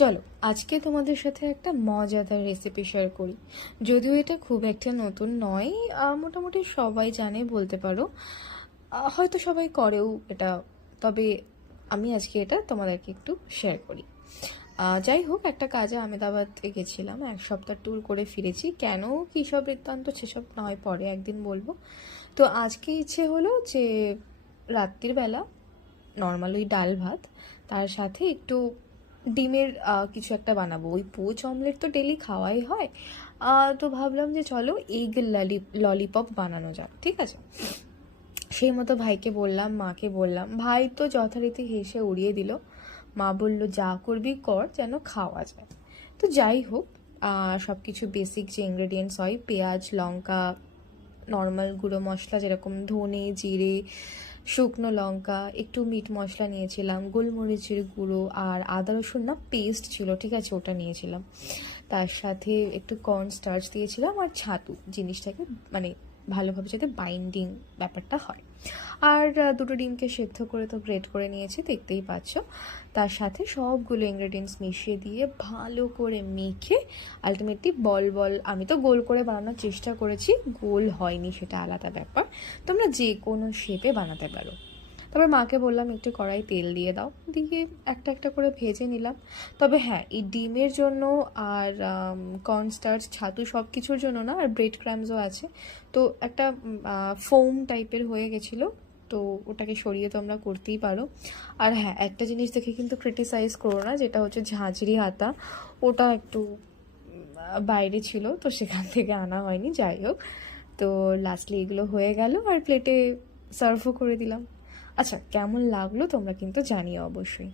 চলো আজকে তোমাদের সাথে একটা মজাদার রেসিপি শেয়ার করি। যদিও এটা খুব একটা নতুন নয়, মোটামুটি সবাই জানে বলতে পারো, হয়তো সবাই করেও এটা। তবে আমি আজকে এটা তোমাদেরকে একটু শেয়ার করি। যাই হোক, একটা কাজে আহমেদাবাদে গেছিলাম, 1 সপ্তাহ ট্যুর করে ফিরেছি। কেন কী সব বৃত্তান্ত সেসব নয় পরে একদিন বলবো। তো আজকে ইচ্ছে হলো যে রাত্রির বেলা নর্মাল ওই ডাল ভাত, তার সাথে একটু ডিমের কিছু একটা বানাবো। ওই পোচ অমলেট তো ডেলি খাওয়াই হয়, তো ভাবলাম যে চলো এগ ললিপপ বানানো যাক, ঠিক আছে। সেই মতো ভাইকে বললাম, মাকে বললাম, ভাই তো যথারীতি হেসে উড়িয়ে দিল। মা বলল, যা করবি কর, যেন খাওয়া যায়। তো যাই হোক, সব কিছু বেসিক যে ইনগ্রেডিয়েন্টস হয়, পেঁয়াজ, লঙ্কা, নর্মাল গুঁড়ো মশলা যেরকম ধনে, জিরে, শুকনো লঙ্কা, একটু মিট মশলা নিয়েছিলাম, গোলমরিচের গুঁড়ো, আর আদা রসুন না পেস্ট ছিল, ঠিক আছে, ওটা নিয়েছিলাম। তার সাথে একটু কর্ন স্টার্চ দিয়েছিলাম, আর ছাতু, জিনিসটাকে মানে ভালোভাবে যাতে বাইন্ডিং ব্যাপারটা হয়। আর দুটো ডিমকে সেদ্ধ করে তো গ্রেট করে নিয়েছি, দেখতেই পাচ্ছ। তার সাথে সবগুলো ইনগ্রেডিয়েন্টস মিশিয়ে দিয়ে ভালো করে মেখে আলটিমেটলি বল বল, আমি তো গোল করে বানানোর চেষ্টা করেছি, গোল হয়নি সেটা আলাদা ব্যাপার। তোমরা যে কোনো শেপে বানাতে পারো। তারপর মাকে বললাম একটু কড়াই তেল দিয়ে দাও, দিয়ে একটা একটা করে ভেজে নিলাম। তবে হ্যাঁ, এই ডিমের জন্য আর কর্নস্টার্চ, ছাতু সব কিছুর জন্য না, আর ব্রেড ক্রামসও আছে, তো একটা ফোম টাইপের হয়ে গেছিলো। তো ওটাকে সরিয়ে তো আমরা করতেই পারো। আর হ্যাঁ, একটা জিনিস দেখে কিন্তু ক্রিটিসাইজ করো না, যেটা হচ্ছে ঝাঁঝরি হাতা, ওটা একটু বাইরে ছিল, তো সেখান থেকে আনা হয়নি। যাই হোক, তো লাস্টলি এগুলো হয়ে গেল, আর প্লেটে সার্ভও করে দিলাম। আচ্ছা, কেমন লাগলো তোমরা কিন্তু জানিও অবশ্যই।